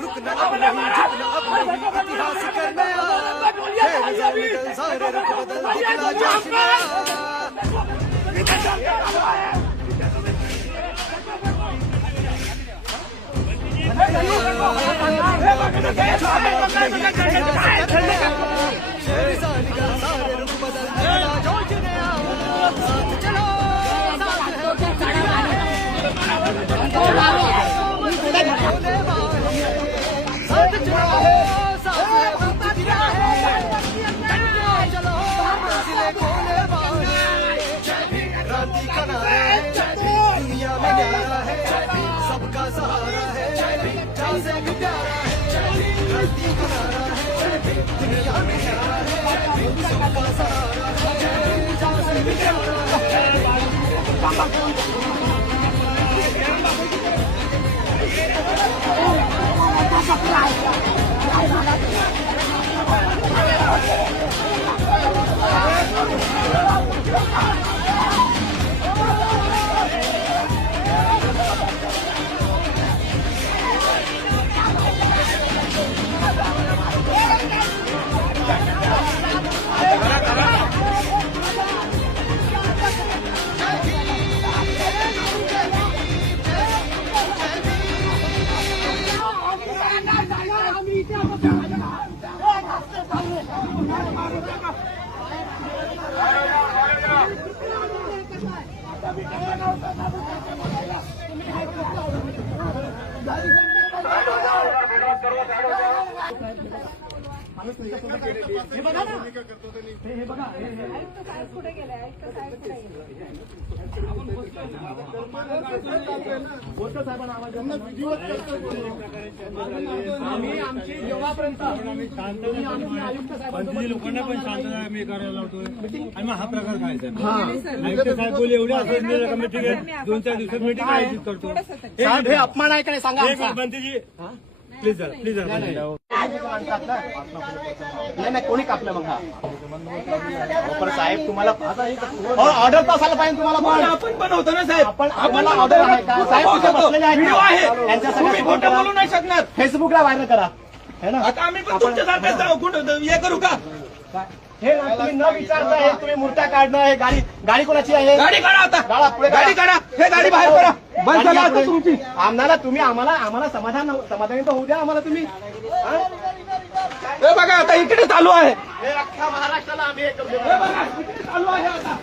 रुकना अब नहीं, झुकना अब नहीं, इतिहास करने आ, सारे रुख बदल दिखला जोश में सारे रुख बदल दिखला जोश में साथ चलो दुनिया में न्यारा है, सबका सहारा है, जान से भी प्यारा है, धरती का नारा है, दुनिया में न्यारा है, सबका सहारा है, जान से भी प्यारा आम्ही आमची जेव्हापर्यंत लोकांना पण शांतता आम्ही करायला लावतोय आणि मग हा प्रकार काय आयुक्त साहेब बोले एवढ्या असं कमिटी 2-4 दिवसात मीटिंग आयोजित करतो. हे अपमान आहे का नाही सांगा. बंदीजी प्लीज जरा प्लीज जरा नाही कोणी कापलं मग हा पण साहेब तुम्हाला ऑर्डर तर असायला पाहिजे तुम्हाला. आपण बनवतो ना साहेब, आपण ऑर्डर आहे का साहेब? व्हिडिओ आहे, तुम्ही खोटं बोलू नाही शकणार. फेसबुकला व्हायरल करा है ना. आता आम्ही पण तुमच्यासारखं हे करू का? हे तुम्ही न विचारता हे तुम्ही मूर्त्या काढणं हे गाडी कोणाची आहे? गाडी काढा आता, गाडा पुढे गाडी काढा, हे गाडी बाहेर करा. बंद झाला आता तुमची. आम्हाला तुम्ही आम्हाला समाधानी तर होऊ द्या आम्हाला तुम्ही. हे बघा आता इकडे चालू आहे, हे अख्ख्या महाराष्ट्राला आम्ही हे बघा इकडे चालू आहे आता.